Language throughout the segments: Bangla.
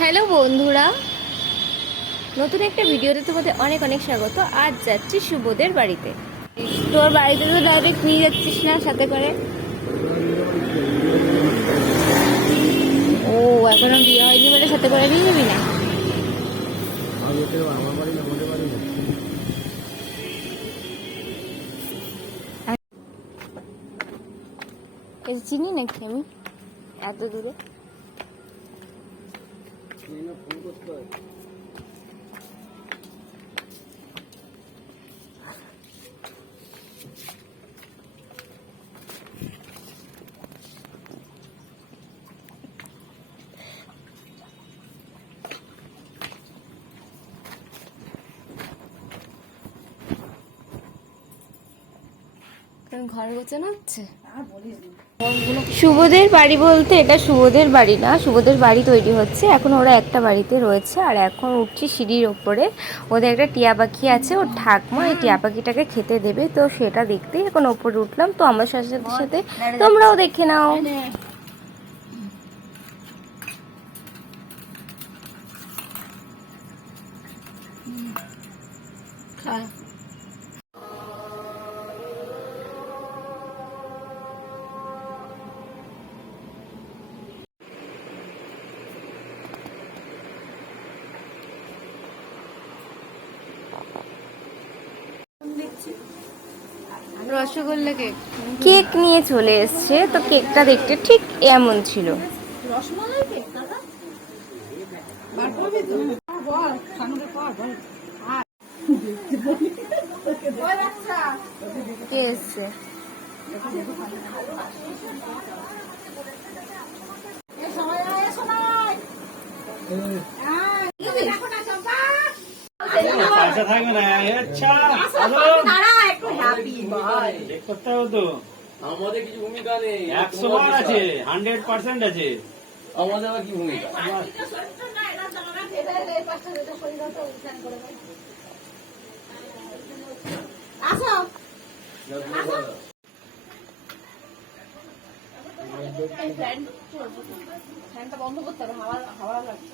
হ্যালো বন্ধুরা, নতুন একটা ভিডিওতে তোমাদের অনেক অনেক স্বাগত। আজ যাচ্ছি শুভদের বাড়িতে। তোর বাড়িতে তো ডাইরেক্ট নিয়ে যাচ্ছিস না সাথে করে? ও এখনো বিয়ে হয়নি বলে সাথে করে নিয়ে যাবি না? চিনি নাকি আমি এত দূরে? ঘর গোছানো হচ্ছে। শুভদের বাড়ি বলতে এটা শুভদের বাড়ি না, শুভদের বাড়ি তৈরি হচ্ছে এখন। ওরা একটা বাড়িতে রয়েছে আর এখন উঠছি সিঁড়ির ওপরে। ওদের একটা টিয়া পাখি আছে, ওর ঠাকমা এই টিয়া পাখিটাকে খেতে দেবে, তো সেটা দেখতেই এখন ওপরে উঠলাম। তো আমার সাথে সাথে সাথে তোমরাও দেখে নাও। রসগোল্লা কেক নিয়ে চলে এসছে। তো কেকটা দেখতে ঠিক এমন ছিল। কে এসছে? পয়সা থাকবে না। আচ্ছা করতে হবে তো, আমাদের কিছু ভূমিকা নেই। 100% আছে, 100% আছে। আমাদের আবার কি ভূমিকা?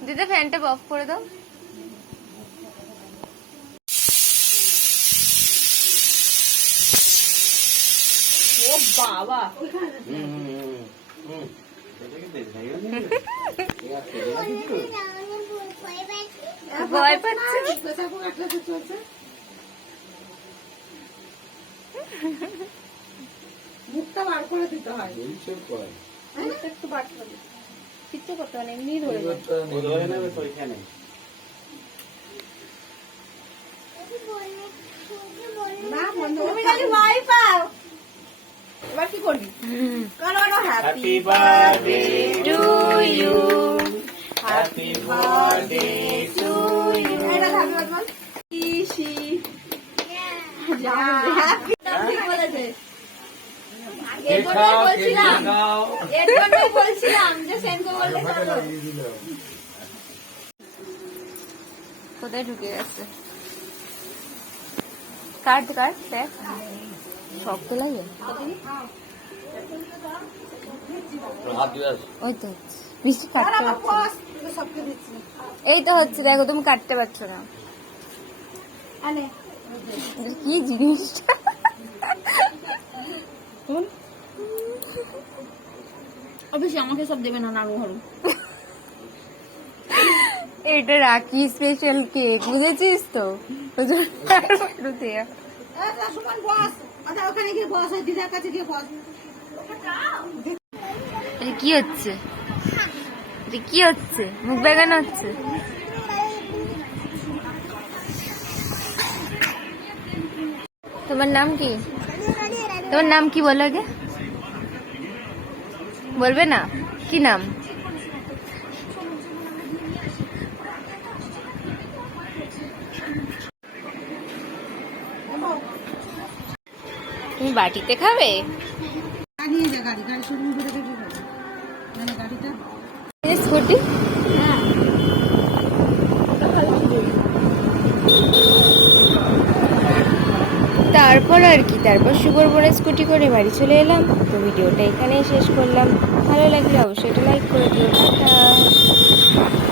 দিদি ফ্যানটা অফ করে দাও। বাবা ভয় পাচ্ছে। মুখটা বার করে দিতে হয়। একটু বার করে কিচ্ছু করতে হয় না, এমনি ধরে নেবে পরীক্ষা নেই। এবার কি করবি? Happy birthday to you, happy birthday to you. কোথায় ঢুকে গেছে? কাট কাট দেখ, শক্ত লাগে। ওই তো বেশি কাটতে পারছো না। এই তো হচ্ছে, দেখো তুমি কাটতে পারছো না। কি জিনিসটা? অবশ্যই আমাকে সব দেবে না, নাড়ু হাড়ু। এটা রাখি স্পেশাল কেক, বুঝেছিস তো? কি হচ্ছে? কি হচ্ছে? মুখ বেগানো হচ্ছে? তোমার নাম কি? তোমার নাম কি বলো আগে? বলবে না? কি নাম? তুমি বাটিতে খাবে? স্কুটি তারপর আর কি, তারপর শুভর বোনে স্কুটি করে বাড়ি চলে এলাম। তো ভিডিওটা এখানেই শেষ করলাম। ভালো লাগলে অবশ্যই এটা লাইক করে দিও। টাটা।